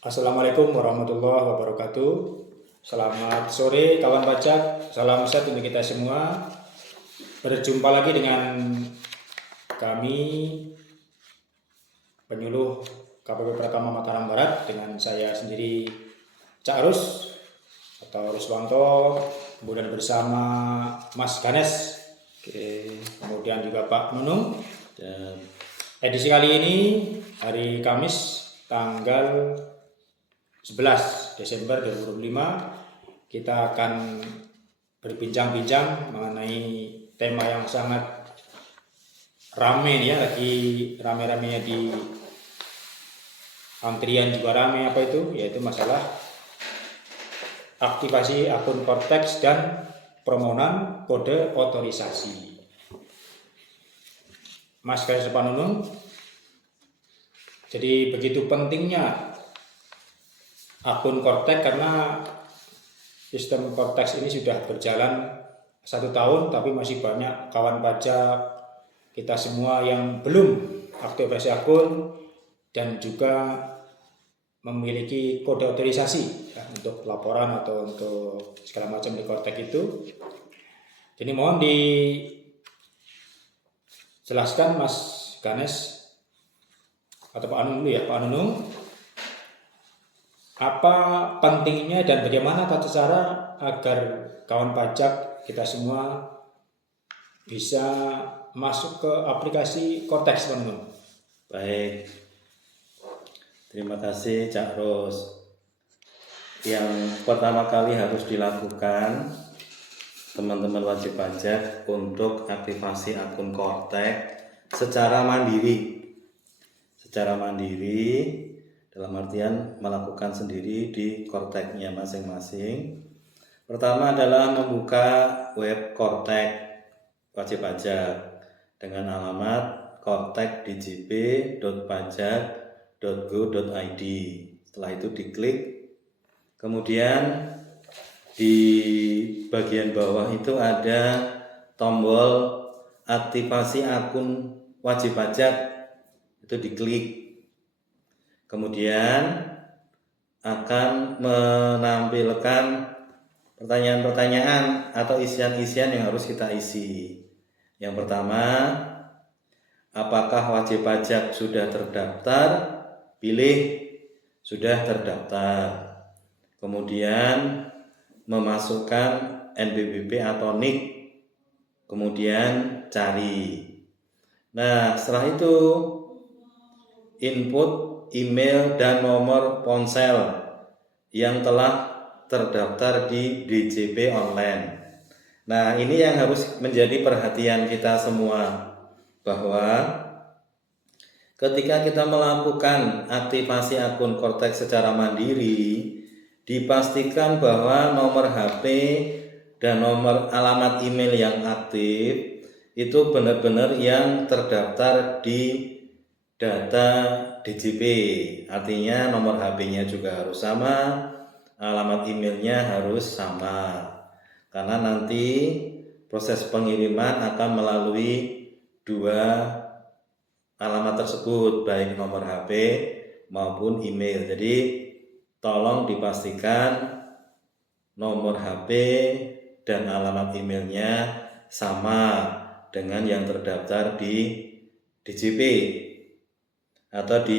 Assalamualaikum warahmatullahi wabarakatuh. Selamat sore kawan pajak, salam sehat untuk kita semua. Berjumpa lagi dengan kami penyuluh KPP Pratama Mataram Barat dengan saya sendiri Cak Rus atau Ruswanto, kemudian bersama Mas Ganes, kemudian juga Pak Nunung. Dan edisi kali ini hari Kamis tanggal 11 Desember 2025 kita akan berbincang-bincang mengenai tema yang sangat rame ya, lagi rame-ramenya di antrian juga rame, yaitu masalah aktivasi akun Cortex dan permohonan kode otorisasi. Mas Ganes Panunung, jadi begitu pentingnya akun Cortex karena sistem Cortex ini sudah berjalan 1 tahun, tapi masih banyak kawan pajak kita semua yang belum aktivasi akun dan juga memiliki kode otorisasi ya, untuk laporan atau untuk segala macam di Cortex itu. Jadi mohon dijelaskan Mas Ganes atau Pak Anung dulu ya, Pak Anung, apa pentingnya dan bagaimana tata cara agar kawan pajak kita semua bisa masuk ke aplikasi Cortex, Pak Anung? Baik, terima kasih Cak Ros. Yang pertama kali harus dilakukan teman-teman wajib pajak untuk aktivasi akun Cortex secara mandiri. Secara mandiri dalam artian melakukan sendiri di Cortex-nya masing-masing. Pertama adalah membuka web Cortex wajib pajak dengan alamat cortexdjp.pajak.go.id. Setelah itu diklik, kemudian di bagian bawah itu ada tombol aktivasi akun wajib pajak, itu diklik. Kemudian akan menampilkan pertanyaan-pertanyaan atau isian-isian yang harus kita isi. Yang pertama, apakah wajib pajak sudah terdaftar? Pilih sudah terdaftar. Kemudian memasukkan NPWP atau NIK. Kemudian cari. Nah, setelah itu input email dan nomor ponsel yang telah terdaftar di DJP online. Nah, ini yang harus menjadi perhatian kita semua, bahwa ketika kita melakukan aktivasi akun Cortex secara mandiri, dipastikan bahwa nomor HP dan nomor alamat email yang aktif itu benar-benar yang terdaftar di data DJP. Artinya nomor HP-nya juga harus sama, alamat emailnya harus sama, karena nanti proses pengiriman akan melalui 2 alamat tersebut, baik nomor HP maupun email. Jadi tolong dipastikan nomor HP dan alamat emailnya sama dengan yang terdaftar di DJP atau di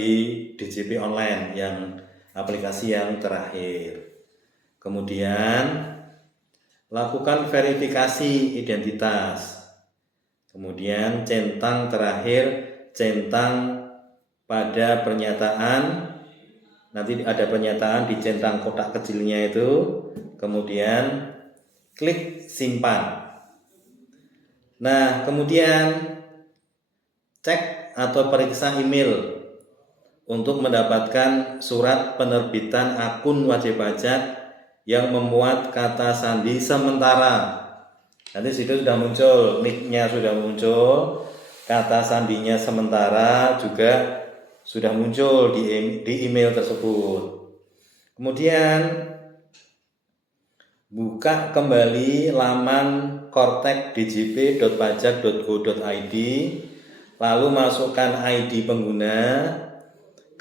DJP online yang aplikasi yang terakhir. Kemudian lakukan verifikasi identitas. Kemudian centang terakhir, centang pada pernyataan. Nanti ada pernyataan di centang kotak kecilnya itu. Kemudian klik simpan. Nah, kemudian cek atau periksa email untuk mendapatkan surat penerbitan akun wajib pajak yang memuat kata sandi sementara. Nanti situ sudah muncul, nick-nya sudah muncul, kata sandinya sementara juga sudah muncul di email tersebut. Kemudian buka kembali laman cortexdjp.pajak.go.id, lalu masukkan ID pengguna,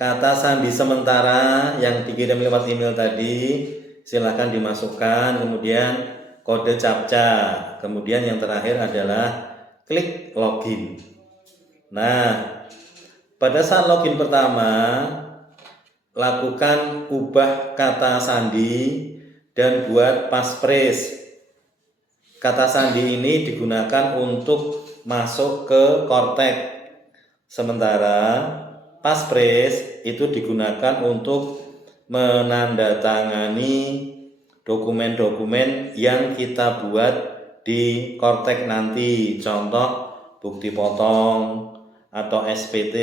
kata sandi sementara yang dikirim lewat email tadi silakan dimasukkan, kemudian kode captcha, kemudian yang terakhir adalah klik login. Nah, pada saat login pertama lakukan ubah kata sandi dan buat passphrase. Kata sandi ini digunakan untuk masuk ke Kortek, sementara passphrase itu digunakan untuk menandatangani dokumen-dokumen yang kita buat di Kortek nanti. Contoh bukti potong atau SPT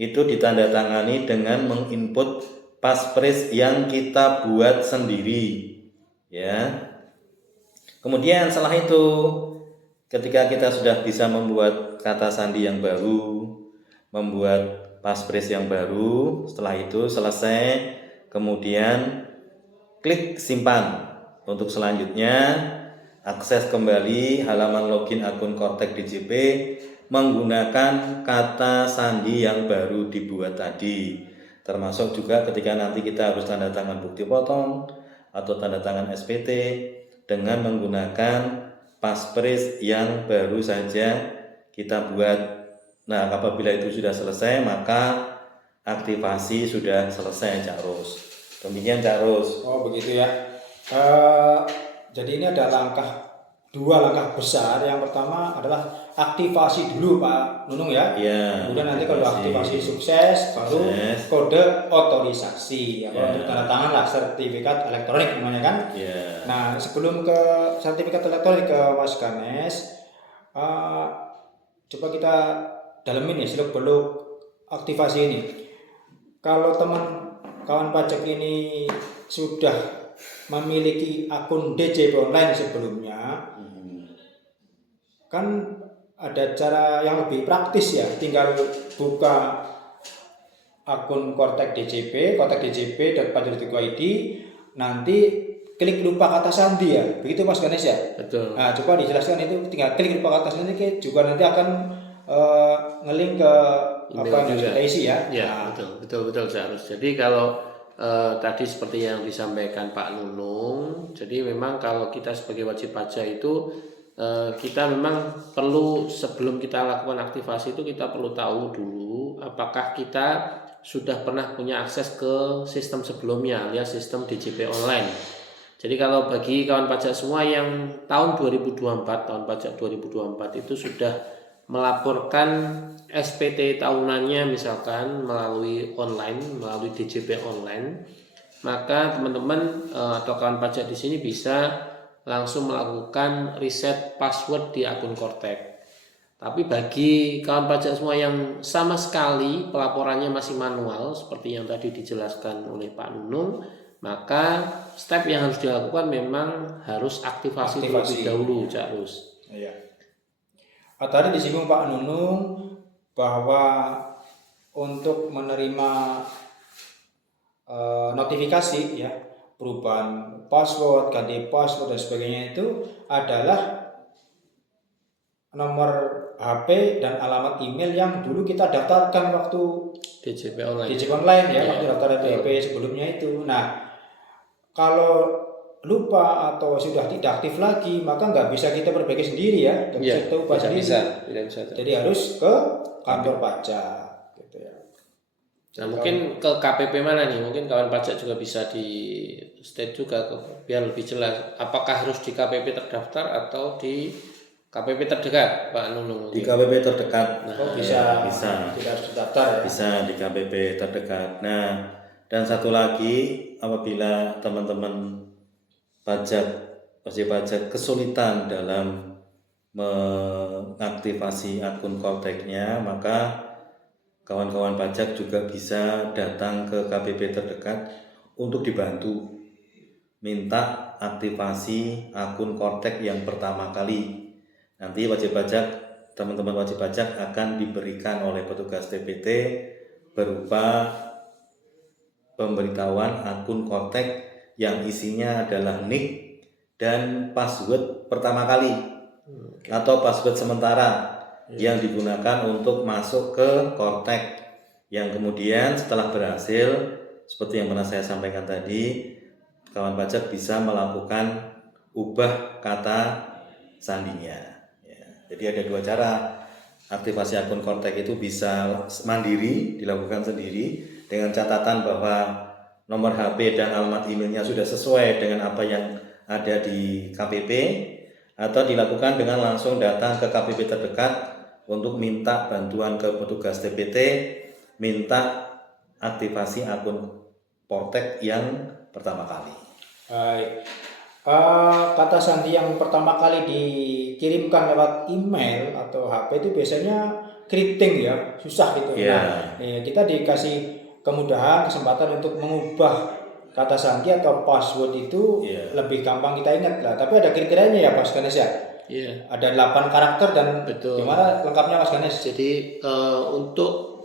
itu ditandatangani dengan menginput passphrase yang kita buat sendiri, ya. Kemudian setelah itu, ketika kita sudah bisa membuat kata sandi yang baru, membuat passphrase yang baru, setelah itu selesai, kemudian klik simpan. Untuk selanjutnya, akses kembali halaman login akun Kortek DJP menggunakan kata sandi yang baru dibuat tadi. Termasuk juga ketika nanti kita harus tanda tangan bukti potong atau tanda tangan SPT dengan menggunakan passphrase yang baru saja kita buat. Nah, apabila itu sudah selesai, maka aktivasi sudah selesai, Cak Ros. Demikian, Cak Ros. Oh begitu ya. Jadi ini ada dua langkah besar. Yang pertama adalah aktivasi dulu Pak Nunung ya. Ya. Kemudian nanti kalau aktivasi sukses, baru kode otorisasi. Kalau untuk tanda tangan lah sertifikat elektronik namanya kan. Ya. Nah sebelum ke sertifikat elektronik ke Mas Ganes, coba kita dalemin ya seluk-beluk aktivasi ini. Kalau kawan pajak ini sudah memiliki akun DJP online sebelumnya, kan ada cara yang lebih praktis ya, tinggal buka akun Kortek DJP dan .pajak.go.id, nanti klik lupa kata sandi ya, begitu Mas Ganes ya? Betul. Nah coba dijelaskan itu, tinggal klik lupa kata sandi juga nanti akan nge-link ke apa yang kita isi ya? Ya, nah. betul harus. Jadi kalau tadi seperti yang disampaikan Pak Nunung, jadi memang kalau kita sebagai wajib pajak itu kita memang perlu, sebelum kita lakukan aktivasi itu kita perlu tahu dulu apakah kita sudah pernah punya akses ke sistem sebelumnya alias sistem DJP online. Jadi kalau bagi kawan pajak semua yang tahun 2024, tahun pajak 2024 itu sudah melaporkan SPT tahunannya misalkan melalui online, melalui DJP online, maka teman-teman atau kawan pajak di sini bisa langsung melakukan reset password di akun Kortek. Tapi bagi kawan pajak semua yang sama sekali pelaporannya masih manual seperti yang tadi dijelaskan oleh Pak Nunung, maka step yang harus dilakukan memang harus aktivasi. Terlebih dahulu, Cak Rus. Iya. Tadi disinggung Pak Nunung bahwa untuk menerima notifikasi ya, perubahan password, ganti password dan sebagainya itu adalah nomor HP dan alamat email yang dulu kita daftarkan waktu DJP online ya, waktu daftar DJP sebelumnya itu. Nah, kalau lupa atau sudah tidak aktif lagi, maka nggak bisa kita perbaiki sendiri ya, nggak bisa kita ubah sendiri. Tidak bisa. Jadi harus ke kantor pajak gitu ya. Nah, mungkin ke KPP mana nih? Mungkin kawan pajak juga bisa di state juga biar lebih jelas. Apakah harus di KPP terdaftar atau di KPP terdekat, Pak Nunung? Di KPP terdekat. Nah, bisa. Tidak harus terdaftar ya. Bisa di KPP terdekat. Nah, dan satu lagi, apabila teman-teman wajib pajak kesulitan dalam mengaktifasi akun Korteknya, maka kawan-kawan pajak juga bisa datang ke KPP terdekat untuk dibantu minta aktivasi akun Kortek yang pertama kali. Nanti teman-teman wajib pajak akan diberikan oleh petugas TPT berupa pemberitahuan akun Kortek yang isinya adalah nick dan password pertama kali atau password sementara yang digunakan untuk masuk ke Kortek yang kemudian setelah berhasil seperti yang pernah saya sampaikan tadi, kawan pajak bisa melakukan ubah kata sandinya. Ya, jadi ada 2 cara. Aktivasi akun Kortek itu bisa mandiri, dilakukan sendiri dengan catatan bahwa nomor HP dan alamat emailnya sudah sesuai dengan apa yang ada di KPP, atau dilakukan dengan langsung datang ke KPP terdekat untuk minta bantuan ke petugas TPT, minta aktivasi akun Kortek yang pertama kali. Baik. Kata sandi yang pertama kali dikirimkan lewat email atau HP itu biasanya keriting ya, susah gitu. Ya. Nah, kita dikasih kemudahan, kesempatan untuk mengubah kata sandi atau password itu lebih gampang kita ingat lah. Tapi ada kriterianya ya Mas Ganes ya. Iya. Ada 8 karakter dan Betul. gimana lengkapnya Mas Ganes? Jadi untuk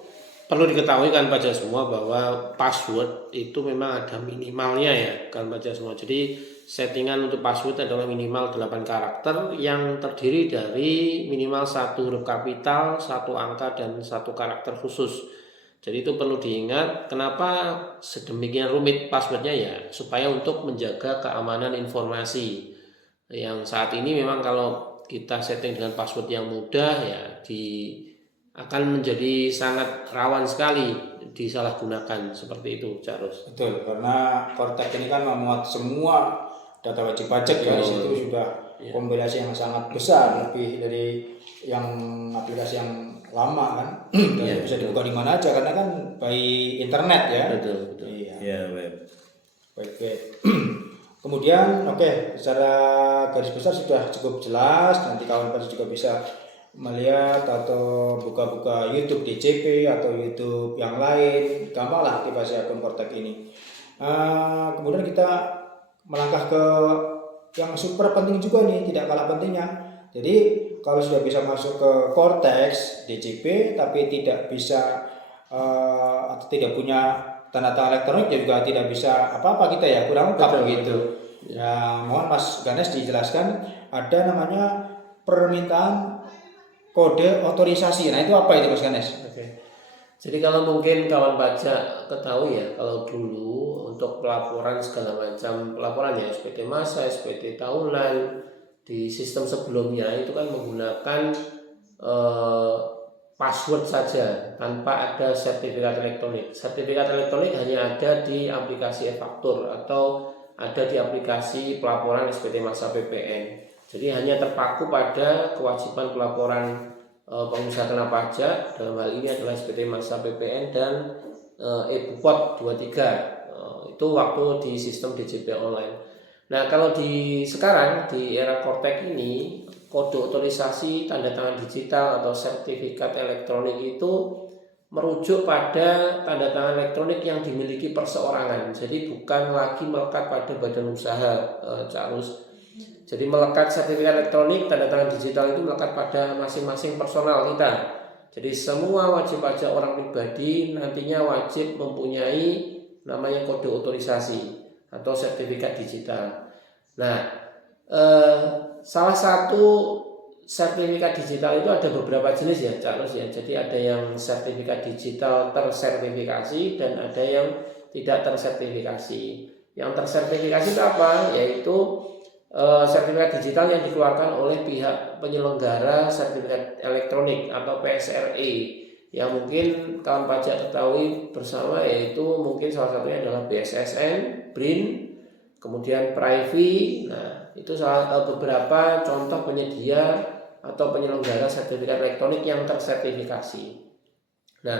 perlu diketahui kan pajak semua bahwa password itu memang ada minimalnya ya kan pajak semua. Jadi settingan untuk password adalah minimal 8 karakter yang terdiri dari minimal 1 huruf kapital, 1 angka dan 1 karakter khusus. Jadi itu perlu diingat. Kenapa sedemikian rumit passwordnya ya? Supaya untuk menjaga keamanan informasi. Yang saat ini memang kalau kita setting dengan password yang mudah ya akan menjadi sangat rawan sekali disalahgunakan seperti itu, Cak Ros. Betul, karena Kortek ini kan memuat semua data wajib pajak ya, di situ sudah kombinasi yang sangat besar, lebih dari yang aplikasi yang lama kan, dan bisa dibuka di mana aja karena kan by internet ya. Betul. Iya. Ya, web. Baik. Kemudian secara garis besar sudah cukup jelas, nanti kawan pajak juga bisa melihat atau buka-buka YouTube DJP atau YouTube yang lain, gampang lah aktivasi akun Kortek ini. Kemudian kita melangkah ke yang super penting juga nih, tidak kalah pentingnya. Jadi kalau sudah bisa masuk ke Kortex DJP tapi tidak bisa atau tidak punya tanda tangan elektronik juga tidak bisa apa-apa kita ya, kurang lengkap begitu. Ya, mohon Mas Ganes dijelaskan, ada namanya permintaan kode otorisasi. Nah, itu apa itu Mas Ganes? Jadi kalau mungkin kawan pajak ketahui ya, kalau dulu untuk pelaporan segala macam pelaporan ya, SPT masa, SPT tahunan, di sistem sebelumnya itu kan menggunakan password saja tanpa ada sertifikat elektronik. Sertifikat elektronik hanya ada di aplikasi e-faktur atau ada di aplikasi pelaporan SPT masa PPN. Jadi hanya terpaku pada kewajiban pelaporan pengusaha kena pajak, dalam hal ini adalah SPT masa PPN dan e-Bupot 23. Itu waktu di sistem DJP online. Nah, kalau sekarang di era Kortek ini, kode otorisasi tanda tangan digital atau sertifikat elektronik itu merujuk pada tanda tangan elektronik yang dimiliki perseorangan. Jadi bukan lagi melekat pada badan usaha, Cak Rus. Jadi melekat sertifikat elektronik tanda tangan digital itu melekat pada masing-masing personal kita. Jadi semua wajib pajak orang pribadi nantinya wajib mempunyai namanya kode otorisasi atau sertifikat digital. Nah, salah satu sertifikat digital itu ada beberapa jenis ya, Cak Rus ya. Jadi ada yang sertifikat digital tersertifikasi dan ada yang tidak tersertifikasi. Yang tersertifikasi itu apa? Yaitu sertifikat digital yang dikeluarkan oleh pihak penyelenggara sertifikat elektronik atau PSRE, yang mungkin kawan pajak ketahui bersama, yaitu mungkin salah satunya adalah BSSN, BRIN, kemudian Privy. Nah, itu beberapa contoh penyedia atau penyelenggara sertifikat elektronik yang tersertifikasi. Nah,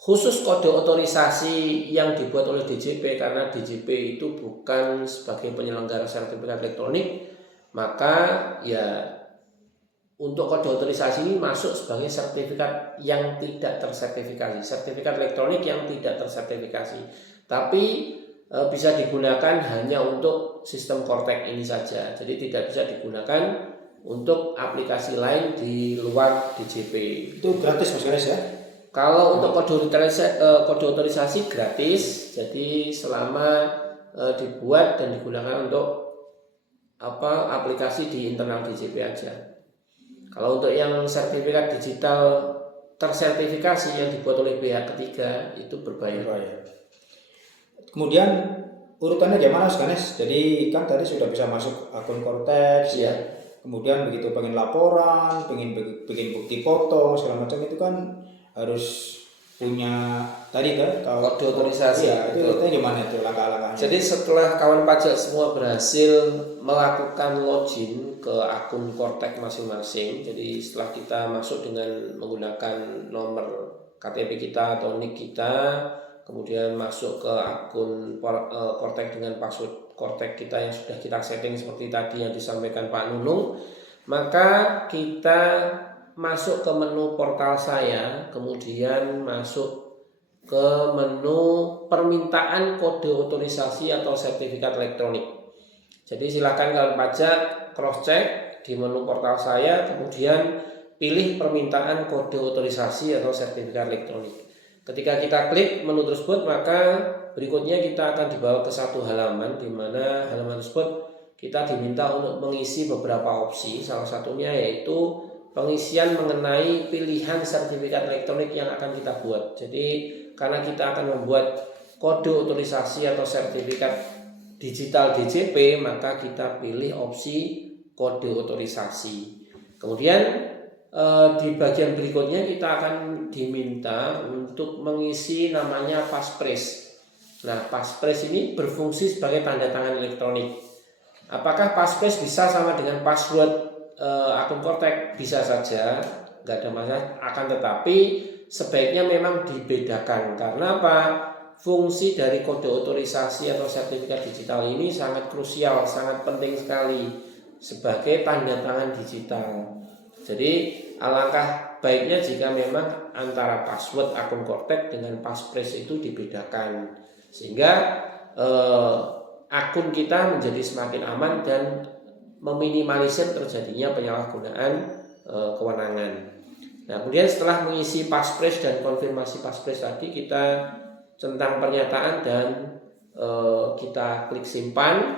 khusus kode otorisasi yang dibuat oleh DJP, karena DJP itu bukan sebagai penyelenggara sertifikat elektronik, maka ya untuk kode otorisasi ini masuk sebagai sertifikat yang tidak tersertifikasi, sertifikat elektronik yang tidak tersertifikasi, tapi bisa digunakan hanya untuk sistem Kortek ini saja. Jadi tidak bisa digunakan untuk aplikasi lain di luar DJP. Itu gratis Mas Ganes ya? Kalau untuk kode otorisasi gratis, jadi selama dibuat dan digunakan untuk aplikasi di internal DJP aja. Kalau untuk yang sertifikat digital tersertifikasi yang dibuat oleh pihak ketiga itu berbayar. Kemudian urutannya gimana Ganes? Jadi kan tadi sudah bisa masuk akun Cortex ya. Kemudian begitu pengen laporan, pengen bikin bukti foto segala macam itu kan harus punya tadi kan kode otorisasi. Ya, itu gimana itu langkah-langkahnya? Jadi setelah kawan pajak semua berhasil melakukan login ke akun Cortex masing-masing, jadi setelah kita masuk dengan menggunakan nomor KTP kita atau NIK kita, kemudian masuk ke akun Cortex dengan password Cortex kita yang sudah kita setting seperti tadi yang disampaikan Pak Nunung, maka kita masuk ke menu portal saya, kemudian masuk ke menu permintaan kode otorisasi atau sertifikat elektronik. Jadi silakan kawan pajak cross check di menu portal saya, kemudian pilih permintaan kode otorisasi atau sertifikat elektronik. Ketika kita klik menu tersebut, maka berikutnya kita akan dibawa ke satu halaman, di mana halaman tersebut kita diminta untuk mengisi beberapa opsi. Salah satunya yaitu pengisian mengenai pilihan sertifikat elektronik yang akan kita buat. Jadi karena kita akan membuat kode otorisasi atau sertifikat digital DJP, maka kita pilih opsi kode otorisasi. Kemudian di bagian berikutnya kita akan diminta untuk mengisi namanya passphrase. Nah, passphrase ini berfungsi sebagai tanda tangan elektronik. Apakah passphrase bisa sama dengan password akun Cortex? Bisa saja, nggak ada masalah. Akan tetapi sebaiknya memang dibedakan. Karena apa? Fungsi dari kode otorisasi atau sertifikat digital ini sangat krusial, sangat penting sekali sebagai tanda tangan digital. Jadi alangkah baiknya jika memang antara password akun Cortex dengan passphrase itu dibedakan, sehingga akun kita menjadi semakin aman dan meminimalisir terjadinya penyalahgunaan kewenangan. Nah, kemudian setelah mengisi passphrase dan konfirmasi passphrase tadi, kita centang pernyataan dan kita klik simpan.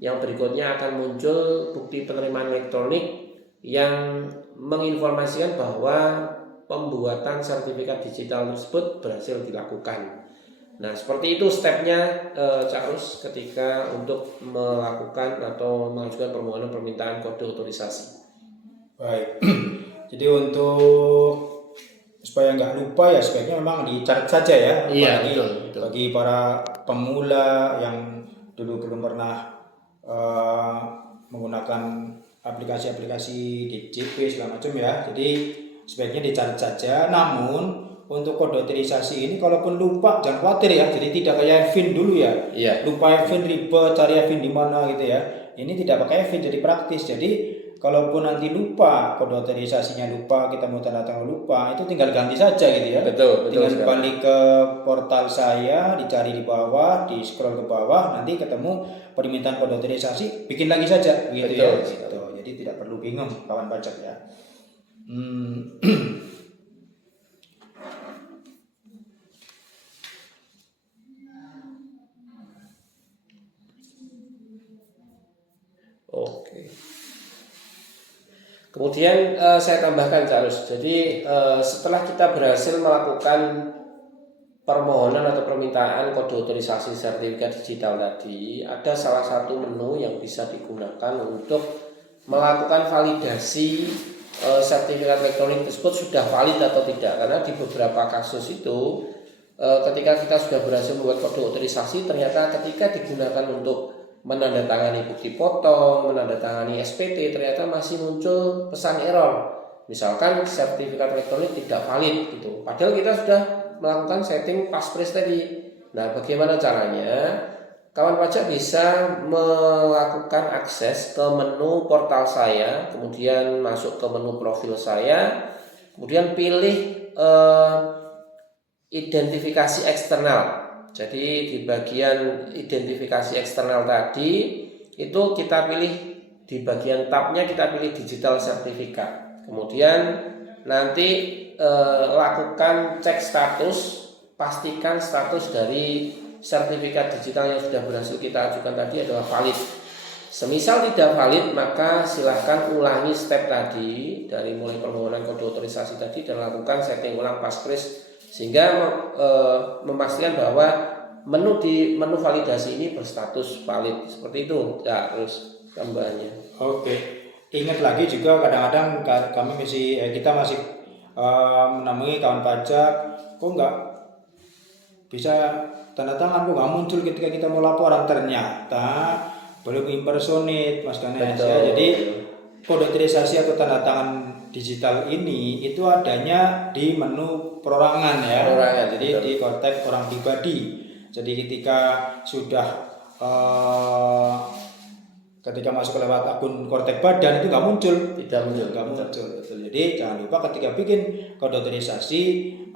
Yang berikutnya akan muncul bukti penerimaan elektronik yang menginformasikan bahwa pembuatan sertifikat digital tersebut berhasil dilakukan. Nah, seperti itu stepnya Cak Rus ketika untuk melakukan atau mengajukan permohonan permintaan kode otorisasi. Baik. Jadi untuk supaya nggak lupa ya sebaiknya memang dicatat saja ya. Iya, betul. betul. Bagi para pemula yang dulu belum pernah menggunakan aplikasi-aplikasi DJP segala macam ya. Jadi sebaiknya dicatat saja. Namun untuk kode otorisasi ini kalaupun lupa jangan khawatir ya. Jadi tidak kayak Evin dulu ya. Iya. Lupa Evin ribet, cari Evin di mana gitu ya. Ini tidak pakai Evin, jadi praktis. Jadi kalaupun nanti lupa kode otorisasinya, lupa kita mau tanda tangan lupa, itu tinggal ganti saja gitu ya. Betul. Tinggal balik ke portal saya, dicari di bawah, di scroll ke bawah, nanti ketemu permintaan kode otorisasi, bikin lagi saja begitu ya. Gitu. Jadi tidak perlu bingung kawan pajak ya. Oke. Kemudian saya tambahkan Carlos. Jadi setelah kita berhasil melakukan permohonan atau permintaan kode otorisasi sertifikat digital tadi, ada salah satu menu yang bisa digunakan untuk melakukan validasi sertifikat elektronik tersebut sudah valid atau tidak. Karena di beberapa kasus itu ketika kita sudah berhasil membuat kode otorisasi, ternyata ketika digunakan untuk menandatangani bukti potong, menandatangani SPT, ternyata masih muncul pesan error. Misalkan sertifikat elektronik tidak valid gitu. Padahal kita sudah melakukan setting passphrase tadi. Nah, bagaimana caranya? Kawan pajak bisa melakukan akses ke menu portal saya, kemudian masuk ke menu profil saya, kemudian pilih identifikasi eksternal. Jadi di bagian identifikasi eksternal tadi itu kita pilih di bagian tabnya, kita pilih digital sertifikat. Kemudian nanti lakukan cek status, pastikan status dari sertifikat digital yang sudah berhasil kita ajukan tadi adalah valid. Semisal tidak valid, maka silahkan ulangi step tadi dari mulai permohonan kode otorisasi tadi dan lakukan setting ulang paskris sehingga memastikan bahwa menu validasi ini berstatus valid. Seperti itu ya, terus tambahannya. Oke, ingat lagi juga kadang-kadang kita masih menemui kawan pajak, kok nggak bisa tanda tangan, kok nggak muncul ketika kita mau laporan, ternyata belum impersonate Mas Ganes ya. Jadi kode otorisasi atau tanda tangan digital ini itu adanya di menu perorangan ya. Jadi betul. Di konteks orang pribadi. Jadi ketika sudah ketika masuk lewat akun Kortek Badan itu nggak muncul, betul. Jadi jangan lupa ketika bikin kode otorisasi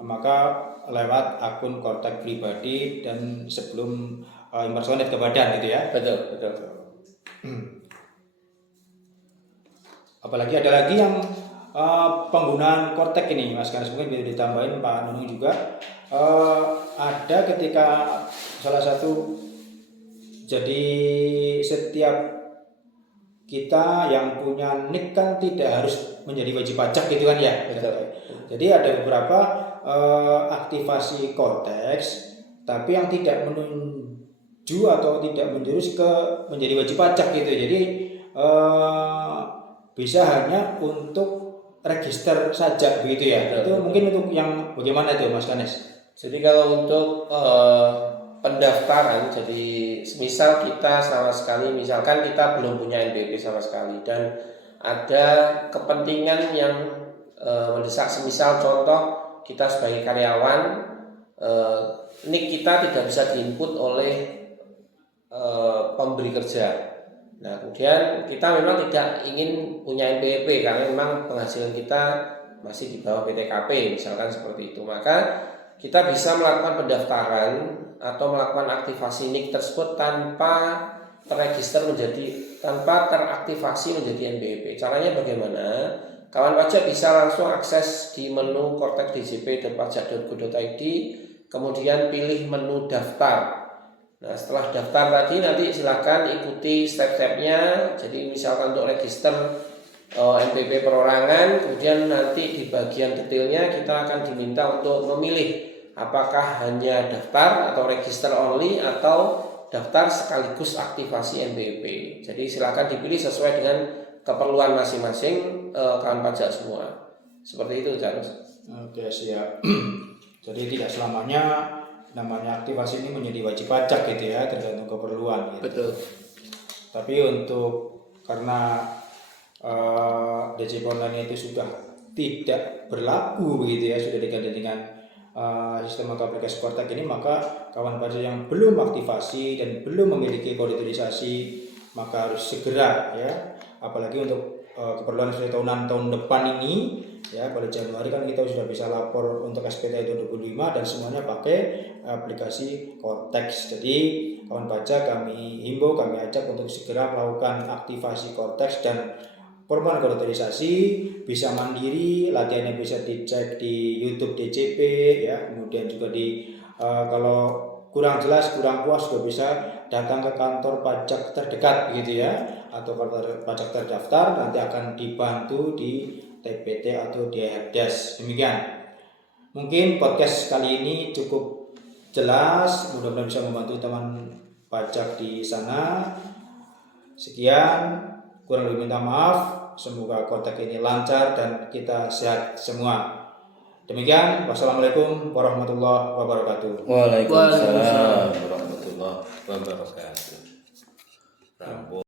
maka lewat akun Kortek pribadi dan sebelum impersonate ke badan gitu ya. Betul. Apalagi ada lagi yang penggunaan Kortek ini, Mas Ganes, mungkin bisa ditambahin Pak Nunung juga. Ada ketika salah satu, jadi setiap kita yang punya NIK kan tidak harus menjadi wajib pajak gitu kan ya. Betul. Jadi ada beberapa aktivasi Korteks tapi yang tidak menuju atau tidak menjurus ke menjadi wajib pajak gitu. Jadi bisa hanya untuk register saja begitu ya. Betul. Itu mungkin untuk yang bagaimana itu Mas Ganes? Jadi kalau untuk pendaftaran, jadi semisal kita sama sekali, misalkan kita belum punya NPWP sama sekali dan ada kepentingan yang mendesak, semisal contoh kita sebagai karyawan, NIK kita tidak bisa diinput oleh pemberi kerja. Nah, kemudian kita memang tidak ingin punya NPWP karena memang penghasilan kita masih di bawah PTKP, misalkan seperti itu. Maka kita bisa melakukan pendaftaran atau melakukan aktivasi NIK tersebut tanpa teraktivasi menjadi NPWP. Caranya bagaimana? Kawan pajak bisa langsung akses di menu kortek.djp.pajak.go.id, kemudian pilih menu daftar. Nah, setelah daftar tadi nanti silakan ikuti step-stepnya. Jadi misalkan untuk register NPWP perorangan, kemudian nanti di bagian detailnya kita akan diminta untuk memilih apakah hanya daftar atau register only atau daftar sekaligus aktivasi NPWP. Jadi silakan dipilih sesuai dengan keperluan masing-masing kawan pajak semua. Seperti itu, Charles. Oke, siap. Jadi tidak selamanya namanya aktivasi ini menjadi wajib pajak gitu ya, tergantung keperluan gitu. Betul. Tapi karena DJP online itu sudah tidak berlaku begitu ya, sudah diganti dengan sistem atau aplikasi Kortek ini, maka kawan pajak yang belum aktivasi dan belum memiliki kode otorisasi maka harus segera ya, apalagi untuk keperluan SPT tahunan tahun depan ini ya, pada Januari kan kita sudah bisa lapor untuk SPT 2025 dan semuanya pakai aplikasi Kortex. Jadi kawan pajak kami himbau, kami ajak untuk segera melakukan aktivasi Kortex dan permohonan kode otorisasi, bisa mandiri, latihannya bisa dicek di YouTube DJP ya, kemudian juga kalau kurang jelas, kurang puas juga bisa datang ke kantor pajak terdekat begitu ya, atau kantor pajak terdaftar, nanti akan dibantu di TPT atau di Herdes. Demikian. Mungkin podcast kali ini cukup jelas, mudah-mudahan bisa membantu teman pajak di sana. Sekian, kurang lebih minta maaf. Semoga kontak ini lancar dan kita sehat semua. Demikian, wassalamualaikum warahmatullahi wabarakatuh. Waalaikumsalam warahmatullahi wabarakatuh.